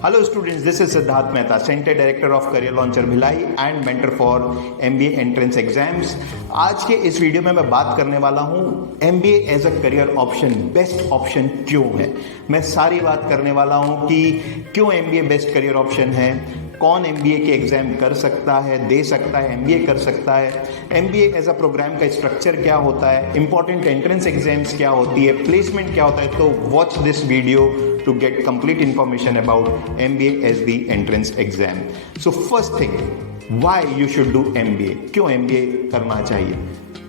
Hello students, this is Siddharth Mehta, Center Director of Career Launcher Bhilai and Mentor for MBA Entrance Exams. आज के इस video में मैं बात करने वाला हूँ MBA as a career option, best option क्यों है। मैं सारी बात करने वाला हूँ कि क्यों MBA बेस्ट करियर ऑप्शन है, कौन MBA के एग्जाम कर सकता है, दे सकता है, MBA कर सकता है, MBA एज अ प्रोग्राम का स्ट्रक्चर क्या होता है, इंपॉर्टेंट एंट्रेंस एग्जाम्स क्या होती है, प्लेसमेंट क्या होता है। तो watch this video to get complete information about MBA as the entrance exam. So first thing, why you should do MBA? क्यों MBA करना चाहिए?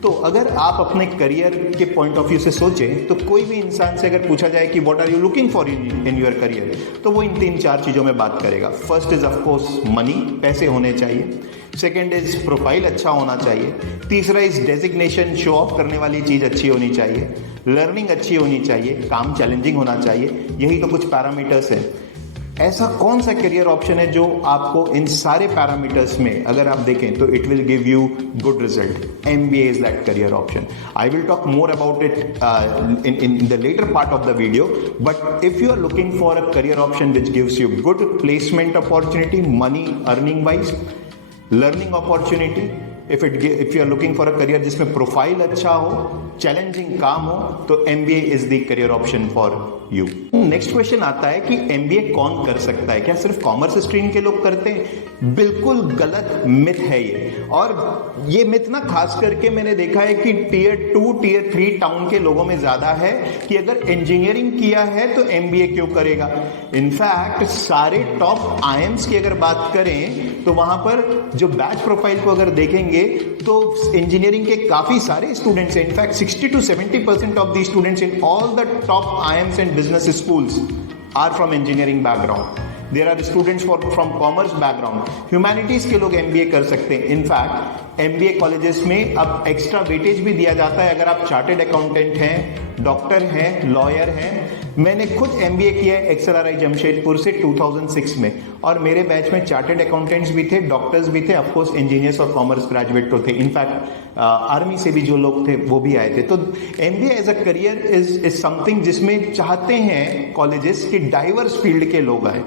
तो अगर आप अपने करियर के पॉइंट ऑफ व्यू से सोचें तो कोई भी इंसान से अगर पूछा जाए कि what are you looking for in your career, तो वो इन 3-4 चीज़ों में बात करेगा। First is of course money, पैसे होने चाहिए। सेकेंड इज प्रोफाइल अच्छा होना चाहिए। तीसरा इज डेजिग्नेशन, शो ऑफ करने वाली चीज़ अच्छी होनी चाहिए। लर्निंग अच्छी होनी चाहिए, काम चैलेंजिंग होना चाहिए। यही तो कुछ पैरामीटर्स हैं। ऐसा कौन सा करियर ऑप्शन है जो आपको इन सारे पैरामीटर्स में अगर आप देखें तो it will give you good result? MBA is that career option. I will talk more about it in the later part of the video, but if you are looking for a career option which gives you good placement opportunity, money earning wise, learning opportunity, if you are looking for a career जिसमें profile अच्छा हो, challenging काम हो, तो MBA is the career option for you. Next question आता है कि MBA कौन कर सकता है? क्या सिर्फ कॉमर्स स्ट्रीम के लोग करते हैं? बिल्कुल गलत मिथ है ये। और ये मिथ ना खास करके मैंने देखा है कि टियर 2 टियर 3 टाउन के लोगों में ज्यादा है कि अगर इंजीनियरिंग किया है तो MBA क्यों करेगा। इनफैक्ट सारे टॉप IIMs की अगर बात करें तो वहां पर जो बैच प्रोफाइल को अगर देखेंगे तो इंजीनियरिंग के काफी सारे स्टूडेंट्स हैं। In fact 60 to 70% of the students in all the top IIMs and business schools are from engineering background. There are students from commerce background. Humanities के लोग MBA कर सकते हैं। इनफैक्ट MBA कॉलेजेस में अब एक्स्ट्रा वेटेज भी दिया जाता है अगर आप चार्टेड अकाउंटेंट हैं, डॉक्टर हैं, लॉयर हैं। मैंने खुद MBA किया है XLRI जमशेदपुर से 2006 में, और मेरे बैच में चार्टेड अकाउंटेंट्स भी थे, डॉक्टर्स भी थे, ऑफकोर्स इंजीनियर्स और कॉमर्स ग्रेजुएट तो थे। इनफैक्ट आर्मी से भी जो लोग थे वो भी आए थे। तो MBA as a career is something जिसमें चाहते हैं कॉलेजेस कि डाइवर्स फील्ड के लोग आए।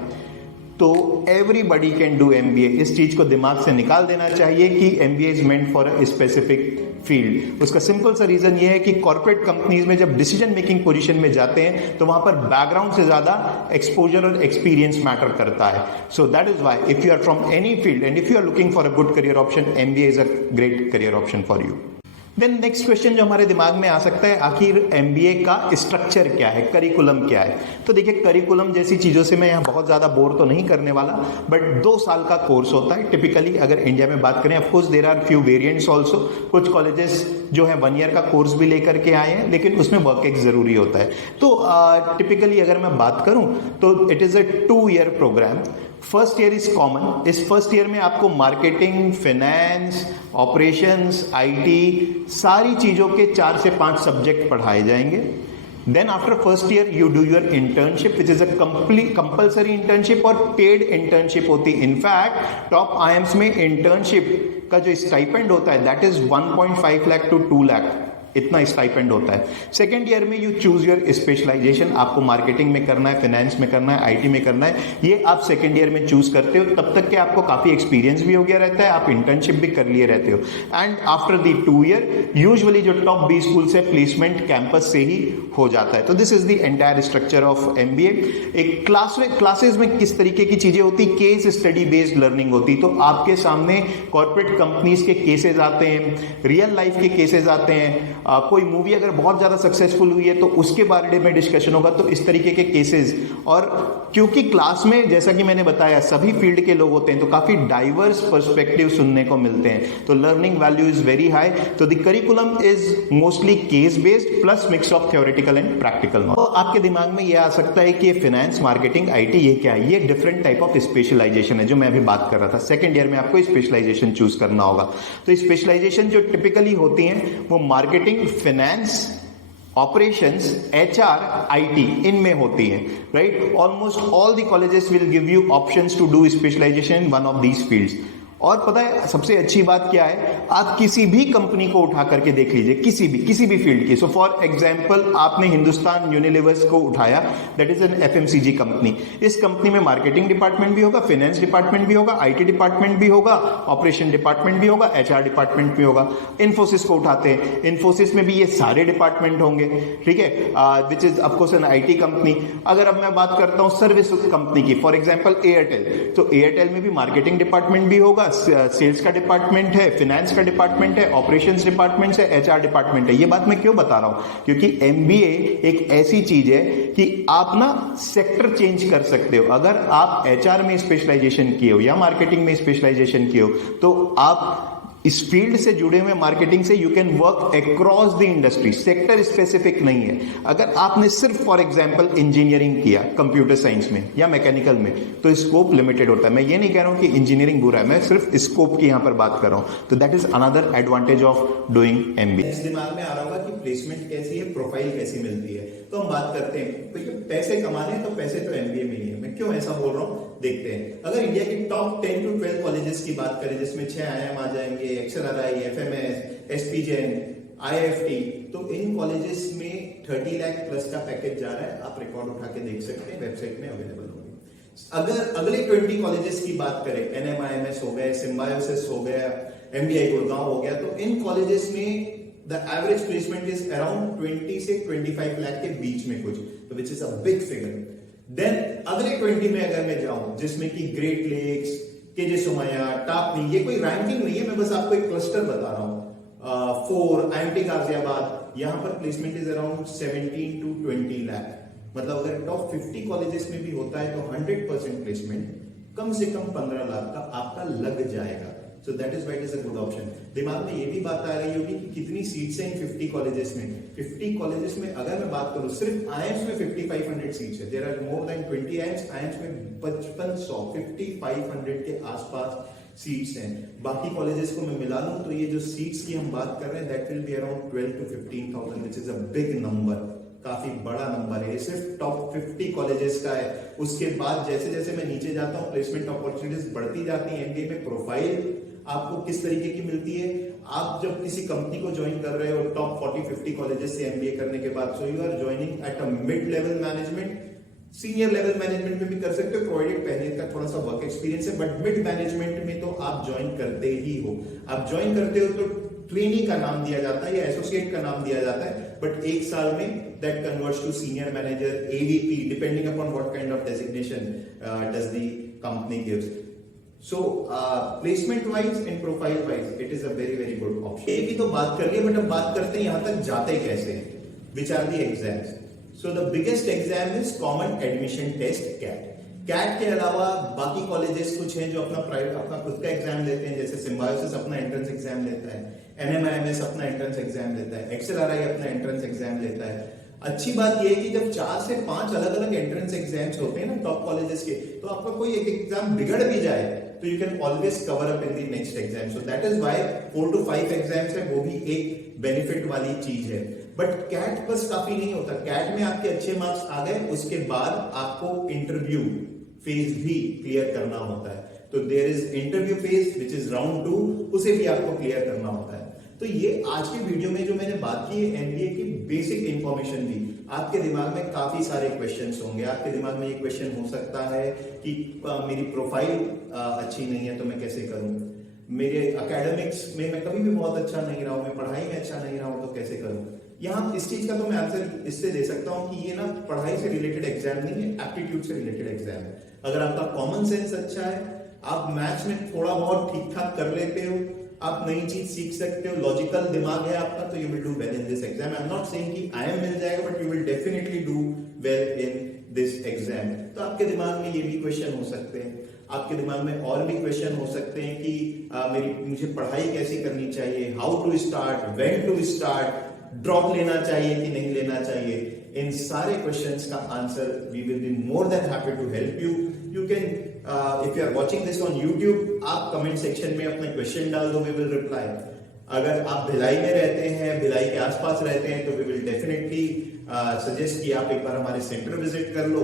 तो एवरीबडी कैन डू MBA। इस चीज को दिमाग से निकाल देना चाहिए कि MBA is meant for a specific field. उसका सिंपल सा रीजन ये है कि कॉर्पोरेट कंपनीज में जब डिसीजन मेकिंग पोजीशन में जाते हैं तो वहां पर बैकग्राउंड से ज्यादा एक्सपोजर और एक्सपीरियंस मैटर करता है। So that is why if you are from any field and if you are looking for a good career option, MBA is a great career option for you. Then next question जो हमारे दिमाग में आ सकता है, आखिर MBA का structure क्या है, करिकुलम क्या है? तो देखिए, करिकुलम जैसी चीज़ों से मैं यहाँ बहुत ज़्यादा बोर तो नहीं करने वाला, बट 2 साल का कोर्स होता है टिपिकली अगर इंडिया में बात करें। Of course there are few variants also. कुछ कॉलेजेस जो है 1 ईयर का कोर्स भी लेकर के आए हैं, लेकिन उसमें वर्क एक्स जरूरी होता है। तो टिपिकली अगर मैं बात करूं तो it is a 2 year programme. First year is common. इस फर्स्ट ईयर में आपको मार्केटिंग, फाइनेंस, ऑपरेशंस, IT सारी चीजों के 4 से 5 सब्जेक्ट पढ़ाए जाएंगे। Then after first year you do your internship which is a compulsory internship और पेड इंटर्नशिप होती है। इनफैक्ट टॉप IIMs में इंटर्नशिप का जो स्टाइपेंड होता है that is 1.5 lakh to 2 lakh, इतना स्टाइपेंड होता है। सेकेंड ईयर में यू चूज योर स्पेशलाइजेशन। आपको मार्केटिंग में करना है, फाइनेंस में करना है, IT में करना है, ये आप सेकेंड ईयर में चूज करते हो। तब तक के आपको काफी एक्सपीरियंस भी हो गया रहता है, आप इंटर्नशिप भी कर लिए रहते हो। And after the 2 year usually जो टॉप 20 स्कूल से प्लेसमेंट कैंपस से ही हो जाता है। तो this is the entire structure of MBA। एक क्लासेस में किस तरीके की चीजें होती, केस स्टडी बेस्ड लर्निंग होती। तो आपके सामने कॉर्पोरेट कंपनीज के केसेस आते हैं, रियल लाइफ के केसेस आते हैं। कोई मूवी अगर बहुत ज्यादा सक्सेसफुल हुई है तो उसके बारे में डिस्कशन होगा। तो इस तरीके के केसेस, और क्योंकि क्लास में जैसा कि मैंने बताया सभी फील्ड के लोग होते हैं तो काफी डाइवर्स पर्सपेक्टिव सुनने को मिलते हैं। तो learning value is very high. तो the curriculum is mostly case based plus mix of theoretical and practical. तो आपके दिमाग में यह आ सकता है कि ये फाइनेंस, मार्केटिंग, IT ये क्या है? ये डिफरेंट टाइप ऑफ स्पेशलाइजेशन है जो मैं अभी बात कर रहा था। सेकेंड ईयर में आपको स्पेशलाइजेशन चूज करना होगा। तो स्पेशलाइजेशन जो टिपिकली होती हैं वो marketing, finance, operations, HR, IT इनमें होती है, right? Almost all the colleges will give you options to do specialization in one of these fields. और पता है सबसे अच्छी बात क्या है, आप किसी भी कंपनी को उठा करके देख लीजिए, किसी भी फील्ड की। सो फॉर एग्जांपल आपने हिंदुस्तान यूनिलीवर्स को उठाया, that is an FMCG company. इस कंपनी में मार्केटिंग डिपार्टमेंट भी होगा, फाइनेंस डिपार्टमेंट भी होगा, आईटी डिपार्टमेंट भी होगा, ऑपरेशन डिपार्टमेंट भी होगा, एचआर डिपार्टमेंट भी होगा। इन्फोसिस को उठाते हैं, इन्फोसिस में भी ये सारे डिपार्टमेंट होंगे, ठीक है, which is of course an IT company. अगर अब मैं बात करता हूं सर्विस कंपनी की, फॉर एग्जांपल एयरटेल, तो एयरटेल में भी मार्केटिंग डिपार्टमेंट भी होगा, सेल्स का डिपार्टमेंट है, फाइनेंस का डिपार्टमेंट है, ऑपरेशंस डिपार्टमेंट है, एचआर डिपार्टमेंट है। ये बात मैं क्यों बता रहा हूं, क्योंकि एमबीए एक ऐसी चीज है कि आप ना सेक्टर चेंज कर सकते हो। अगर आप एचआर में स्पेशलाइजेशन किए हो या मार्केटिंग में स्पेशलाइजेशन किए हो, तो आप इस फील्ड से जुड़े हुए मार्केटिंग से you can work across the industry, sector specific नहीं है। अगर आपने सिर्फ फॉर एग्जांपल इंजीनियरिंग किया कंप्यूटर साइंस में या मैकेनिकल में, तो स्कोप लिमिटेड होता है। मैं ये नहीं कह रहा हूं कि इंजीनियरिंग बुरा है, मैं सिर्फ स्कोप की यहां पर बात कर रहा हूं। तो that is another advantage of doing MBA. इस दिमाग में आ रहा होगा कि प्लेसमेंट कैसी है, प्रोफाइल कैसी मिलती है। तो हम बात करते हैं भैया पैसे कमाने, तो पैसे तो एमबीए में ही है। मैं क्यों ऐसा बोल रहा हूं, देखते हैं। अगर इंडिया की टॉप 10 to 12 कॉलेजेस की बात करें, जिसमें 6 आईआईएम आ जाएंगे, एक्सएलआरआई, एफएमएस, एसपीजेन, आईआईएफटी, तो इन कॉलेजेस में 30 लाख प्लस का पैकेज जा रहा है। आप रिकॉर्ड उठा के देख सकते हैं, वेबसाइट में अवेलेबल होंगे। अगर अगले 20 कॉलेजेस की बात करें, एनएमआईएमएस हो गए, सिम्बायोसिस हो गया, एमबीआई गुड़गांव हो गया, तो इन कॉलेजेस में the average placement is around 20 से 25 लाख के बीच में कुछ, तो which is a big figure. Then अगले 20 में अगर मैं जाऊं, जिसमें कि great lakes, KJ Somaiya, TAPMI, ये कोई रैंकिंग नहीं है, मैं बस आपको एक क्लस्टर बता रहा हूं। 4 आईएमटी गाजियाबाद, यहां पर placement is around 17 to 20 lakh. मतलब अगर टॉप 50 कॉलेजेस में भी होता है तो 100% प्लेसमेंट कम से कम 15 लाख का आपका लग जाएगा। सो that is why it is a good option. दिमाग में ये भी बात आ रही होगी कि कितनी सीट्स हैं इन 50 कॉलेजेस में। 50 कॉलेजेस में अगर मैं बात करूं, सिर्फ आईएम्स में 5500 सीट्स है। There are more than 20 IIMs. IIMs में 5500 के आसपास सीट्स हैं। बाकी कॉलेजेस को मैं मिला लूं तो ये जो सीट्स की हम बात कर रहे हैं, that will be around 12 to 15,000, which is a big number, काफी बड़ा नंबर है। ये सिर्फ टॉप 50 कॉलेजेस का है। उसके बाद जैसे जैसे मैं नीचे जाता हूं, प्लेसमेंट अपॉर्चुनिटीज बढ़ती जाती हैं। एमबीए में प्रोफाइल आपको किस तरीके की मिलती है, आप जब किसी कंपनी को ज्वाइन कर रहे हो टॉप 40-50 कॉलेजेस से एमबीए करने के बाद, so you are joining at a mid level management, senior level management में भी कर सकते हो, प्रोवाइडेड पहले का थोड़ा सा वर्क एक्सपीरियंस है, बट मिड मैनेजमेंट में तो आप ज्वाइन करते ही हो। आप ज्वाइन करते हो तो ट्रेनी का नाम दिया जाता है या एसोसिएट का नाम दिया जाता है, बट एक साल में that converts to senior manager, AVP, depending upon what kind of designation does the company gives. So placement wise and profile wise, it is a very good option. ये भी तो बात कर लिए, बट अब बात करते हैं यहाँ तक जाते कैसे हैं, which are the exams. So the biggest exam is Common Admission Test (CAT). CAT के अलावा बाकी कॉलेजेस कुछ हैं जो अपना खुद का एग्जाम लेते हैं, जैसे सिम्बायोसिस अपना एंट्रेंस एग्जाम लेता है, एनएमआईएमएस अपना एंट्रेंस एग्जाम लेता है, एक्सएलआरआई अपना एंट्रेंस एग्जाम लेता है। अच्छी बात यह है कि जब 4 से 5 अलग अलग एंट्रेंस एग्जाम्स होते हैं ना टॉप कॉलेजेस के, तो आपका कोई एक एग्जाम बिगड़ भी जाए तो you can always cover up in the next exam. So that is why 4 to 5 exams है, वो भी एक बेनिफिट वाली चीज है। बट कैट बस काफी नहीं होता। कैट में आपके अच्छे मार्क्स आ गए, उसके बाद आपको इंटरव्यू फेज भी क्लियर करना होता है। तो there is interview phase which is round 2, उसे भी आपको क्लियर करना होता है। तो ये आज के वीडियो में जो मैंने बात की है एमबीए की बेसिक इंफॉर्मेशन दी। आपके दिमाग में काफी सारे क्वेश्चंस होंगे। आपके दिमाग में ये क्वेश्चन हो सकता है कि मेरी प्रोफाइल अच्छी नहीं है तो मैं कैसे करूं, मेरे एकेडमिक्स में मैं कभी भी बहुत अच्छा नहीं रहा हूं, मैं पढ़ाई में अच्छा नहीं रहा हूं तो कैसे करूं। यहाँ इस चीज का तो मैं आंसर इससे दे सकता हूं कि ये ना पढ़ाई से रिलेटेड एग्जाम नहीं है, एप्टीट्यूड से रिलेटेड एग्जाम है। अगर आपका कॉमन सेंस अच्छा है, आप मैथ्स में थोड़ा बहुत ठीक ठाक कर लेते हो, आप नई चीज सीख सकते हो, लॉजिकल दिमाग है आपका, तो you will do well in this exam. I am not saying कि आईएम मिल जाएगा, but you will definitely do well in this exam. तो आपके दिमाग में ये भी क्वेश्चन हो सकते हैं, आपके दिमाग में और भी क्वेश्चन हो सकते हैं कि मुझे पढ़ाई कैसी करनी चाहिए, how to start, when to start, drop लेना चाहिए कि नहीं लेना चाहिए। इन सारे क्वेश्चंस का answer we will be more than happy to help you. You can if you are watching this on YouTube, आप कमेंट सेक्शन में अपने क्वेश्चन डाल दो, वी विल रिप्लाई। अगर आप भिलाई में रहते हैं, भिलाई के आसपास रहते हैं, तो वी विल डेफिनेटली सजेस्ट कि आप एक बार हमारे सेंटर विजिट कर लो,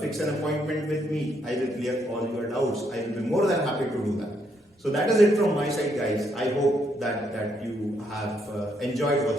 fix an appointment with me, I will clear all your doubts, I will be more than happy to do that. So that is it from my side, guys. I hope that you have enjoyed watching.